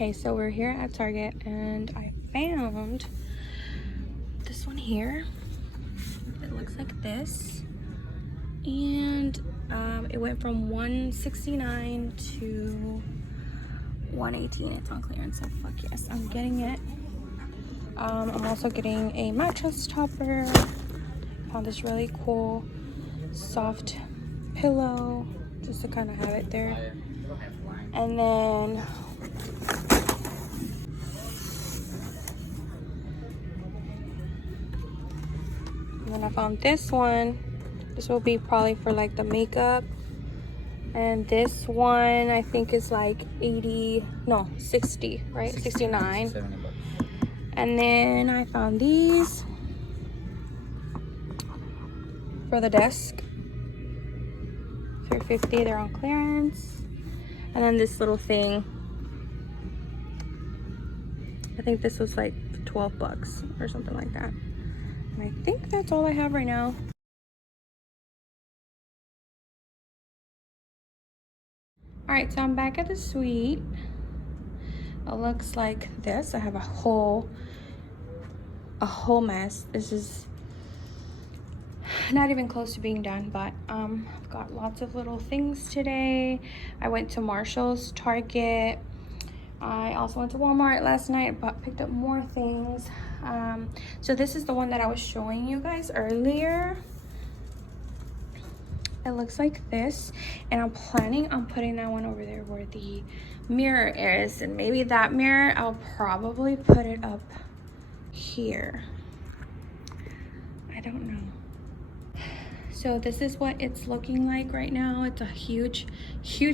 Okay, so we're here at Target and I found this one here. It looks like this. And it went from $169 to $118. It's on clearance, so fuck yes, I'm getting it. I'm also getting a mattress topper. Found this really cool soft pillow just to kind of have it there. And then I found this one. This will be probably for like the makeup. And this one I think is like 60, right? 69. And then I found these for the desk. $3.50, they're on clearance. And then this little thing, I think this was like 12 bucks or something like that. And I think that's all I have right now. All right, so I'm back at the suite. It looks like this. I have a whole mess. This is not even close to being done, but I've got lots of little things today. I went to Marshall's, Target. I also went to Walmart last night, but picked up more things. So this is the one that I was showing you guys earlier. It looks like this, and I'm planning on putting that one over there where the mirror is, and maybe that mirror I'll probably put it up here. I don't know. So this is what it's looking like right now. It's a huge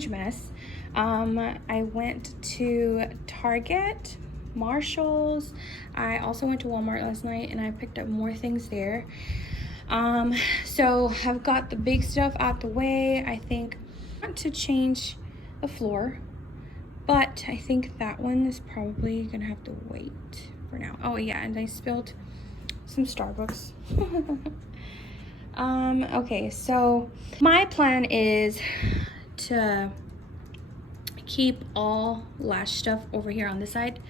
mess. I went to Target, Marshall's. I also went to Walmart last night and I picked up more things there. So I've got the big stuff out the way. I think I want to change the floor, but I think that one is probably gonna have to wait for now. Oh yeah, and I spilled some Starbucks. Okay, so my plan is to keep all Lash stuff over here on this side.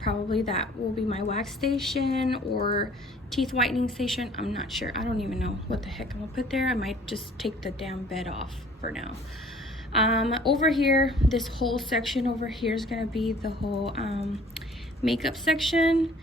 Probably that will be my wax station or teeth whitening station. I'm not sure. I don't even know what the heck I'm gonna put there. I might just take the damn bed off for now. Over here, this whole section over here is gonna be the whole makeup section.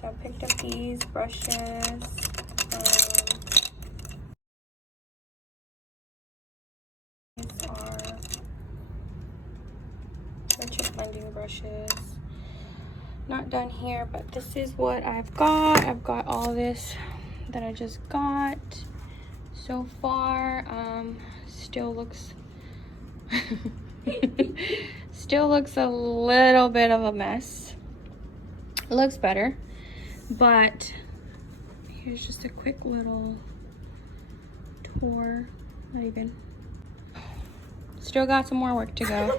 So I picked up these brushes. These are bunch of blending brushes. Not done here, but this is what I've got. I've got all this that I just got so far. Still looks still looks a little bit of a mess. It looks better, but here's just a quick little tour. Not even. Still got some more work to go.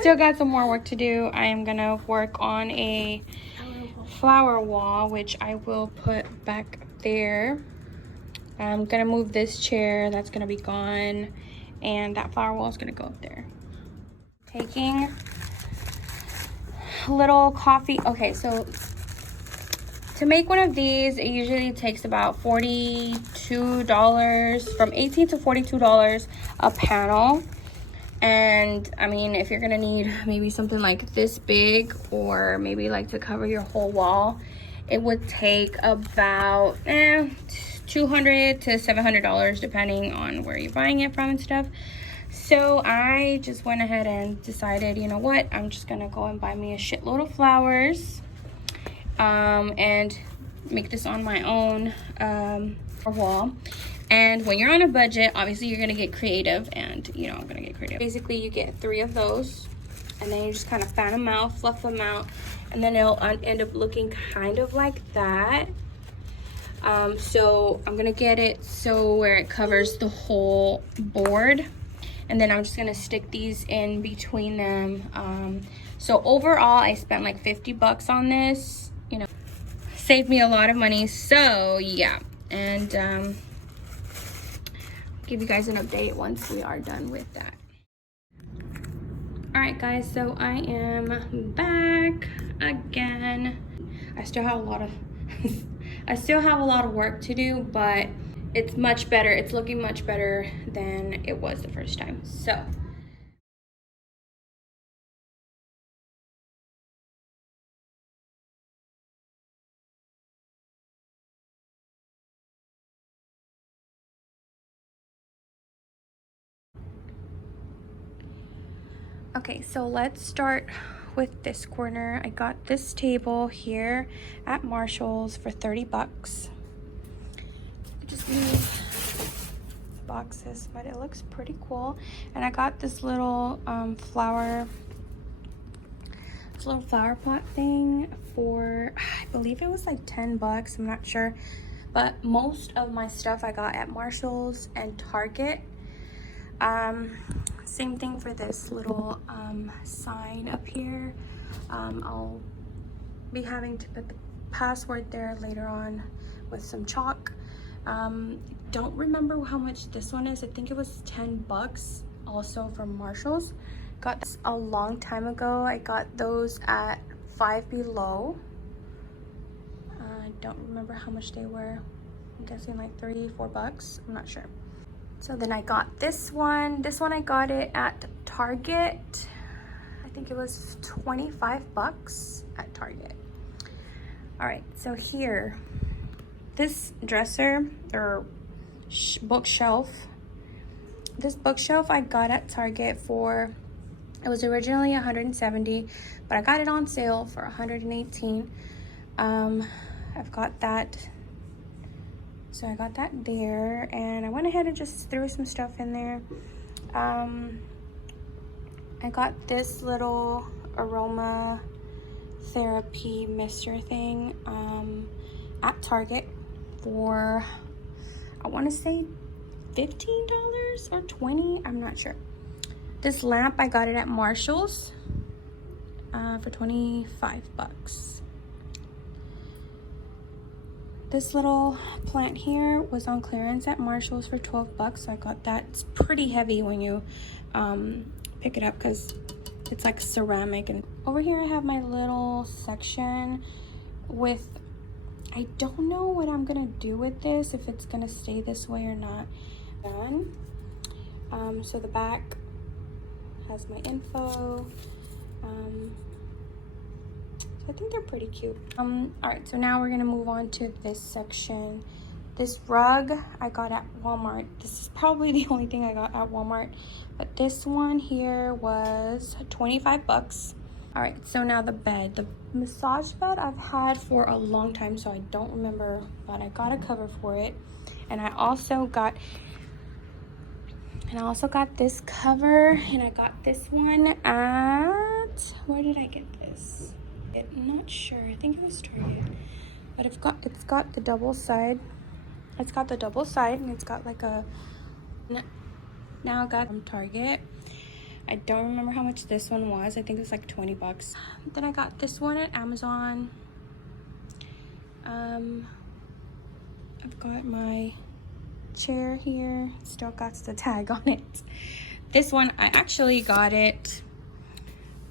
Still got some more work to do. I am gonna work on a flower wall, which I will put back there. I'm gonna move this chair, that's gonna be gone, and that flower wall is gonna go up there. Taking a little coffee. Okay, so to make one of these, it usually takes about $42, from $18 to $42 a panel. And I mean, if you're gonna need maybe something like this big, or maybe like to cover your whole wall, it would take about $200 to $700 depending on where you're buying it from and stuff. So I just went ahead and decided, you know what, I'm just gonna go and buy me a shitload of flowers and make this on my own wall. And when you're on a budget, obviously you're gonna get creative, and you know I'm gonna get creative. Basically, you get 3 of those, and then you just kind of fan them out, fluff them out, and then it'll end up looking kind of like that. So I'm gonna get it so where it covers the whole board, and then I'm just gonna stick these in between them. So overall I spent like 50 bucks on this, you know, saved me a lot of money. So yeah, and give you guys an update once we are done with that. All right guys, so I am back again. I still have a lot of I still have a lot of work to do, but it's much better. It's looking much better than it was the first time. So okay, so let's start with this corner. I got this table here at Marshall's for 30 bucks. Just these boxes, but it looks pretty cool. And I got this little flower pot thing for, I believe it was like 10 bucks. I'm not sure, but most of my stuff I got at Marshall's and Target. Same thing for this little sign up here. I'll be having to put the password there later on with some chalk. Don't remember how much this one is. I think it was 10 bucks also from Marshall's. Got this a long time ago. I got those at Five Below. I don't remember how much they were. I'm guessing like 3-4 bucks. I'm not sure. So then I got this one. This one I got it at Target. I think it was 25 bucks at Target. All right, so here, this dresser or bookshelf. This bookshelf I got at Target for, it was originally $170, but I got it on sale for $118. I've got that. So I got that there, and I went ahead and just threw some stuff in there. I got this little aroma therapy mister thing at Target for, I want to say $15 or $20, I'm not sure. This lamp I got it at Marshall's for 25 bucks. This little plant here was on clearance at Marshall's for 12 bucks, so I got that. It's pretty heavy when you pick it up because it's like ceramic. And over here I have my little section with, I don't know what I'm gonna do with this, if it's gonna stay this way or not. Done. So the back has my info. So I think they're pretty cute. All right, so now we're gonna move on to this section. This rug I got at Walmart. This is probably the only thing I got at Walmart, but this one here was 25 bucks. All right, so now the bed. The massage bed I've had for a long time, so I don't remember, but I got a cover for it. And I also got this cover, and I got this one at, where did I get this? I'm not sure. I think it was Target. But it's got the double side. It's got the double side, and it's got like a, now I got from Target. I don't remember how much this one was. I think it was like 20 bucks. Then I got this one at Amazon. I've got my chair here. Still got the tag on it. This one, I actually got it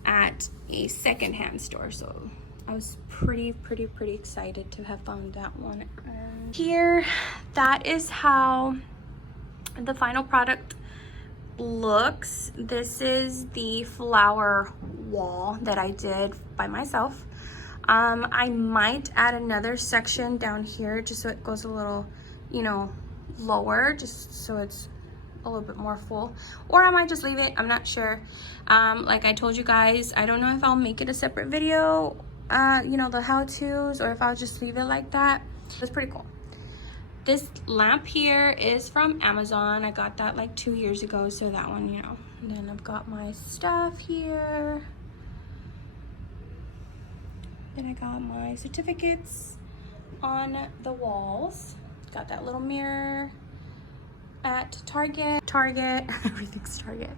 at a secondhand store, so I was pretty excited to have found that one. Here, that is how the final product looks. This is the flower wall that I did by myself. I might add another section down here just so it goes a little, you know, lower, just so it's a little bit more full, or I might just leave it. I'm not sure. Like I told you guys, I don't know if I'll make it a separate video, you know, the how-tos, or if I'll just leave it like that. It's pretty cool. This lamp here is from Amazon. I got that like 2 years ago, so that one, you know. And then I've got my stuff here. Then I got my certificates. on the walls. Got that little mirror at Target. Everything's Target.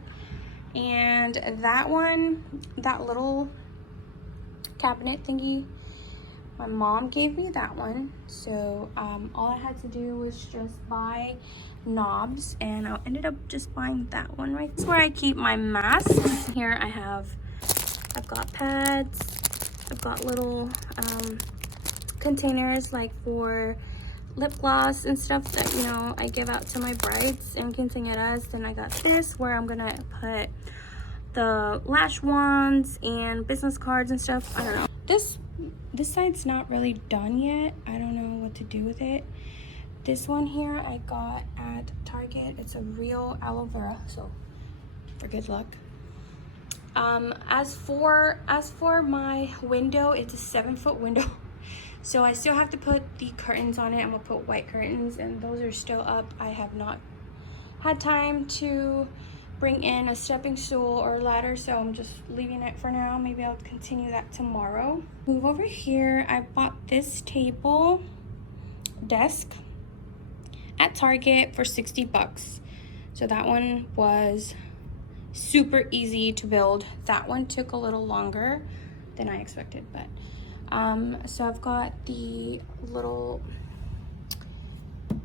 And that one, that little cabinet thingy, my mom gave me that one. So all I had to do was just buy knobs, and I ended up just buying that one. Right, this is where I keep my masks. Here I've got pads, I've got little containers like for lip gloss and stuff that, you know, I give out to my brides and quinceañeras. Then I got this where I'm gonna put the lash wands and business cards and stuff. I don't know, this side's not really done yet. I don't know what to do with it. This one here I got at Target. It's a real aloe vera, so for good luck. As for my window, it's a 7-foot window. So I still have to put the curtains on it. I'm gonna put white curtains, and those are still up. I have not had time to bring in a stepping stool or ladder, so I'm just leaving it for now. Maybe I'll continue that tomorrow. Move over here. I bought this table desk at Target for 60 bucks. So that one was super easy to build. That one took a little longer than I expected, but so I've got the little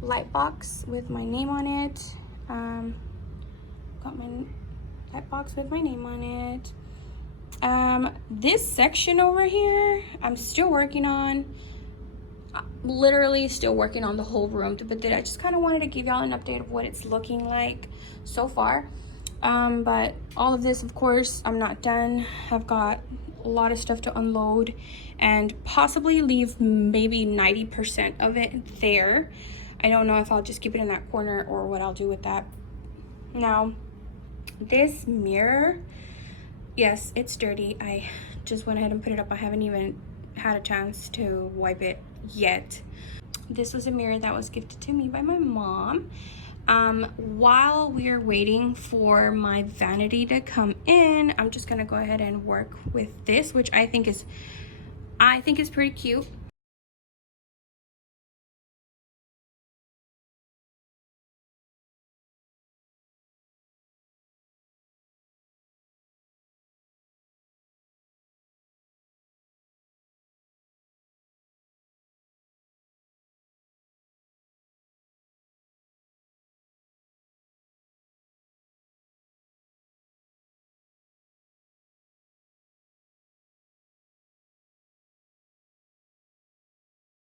light box with my name on it. Got my light box with my name on it. This section over here, I'm still working on. Literally still working on the whole room, but I just kind of wanted to give y'all an update of what it's looking like so far. But all of this, of course, I'm not done. I've got a lot of stuff to unload and possibly leave maybe 90% of it there. I don't know if I'll just keep it in that corner or what I'll do with that. Now, this mirror, yes, it's dirty. I just went ahead and put it up. I haven't even had a chance to wipe it yet. This was a mirror that was gifted to me by my mom. While we are waiting for my vanity to come in, I'm just gonna go ahead and work with this, which I think is pretty cute.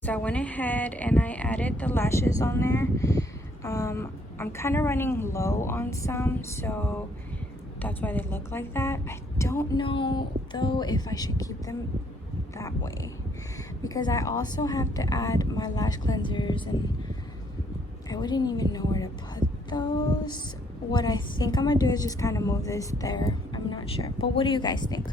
So I went ahead and I added the lashes on there. I'm kind of running low on some, so that's why they look like that. I don't know though if I should keep them that way, because I also have to add my lash cleansers, and I wouldn't even know where to put those. What I think I'm gonna do is just kind of move this there. I'm not sure, but what do you guys think?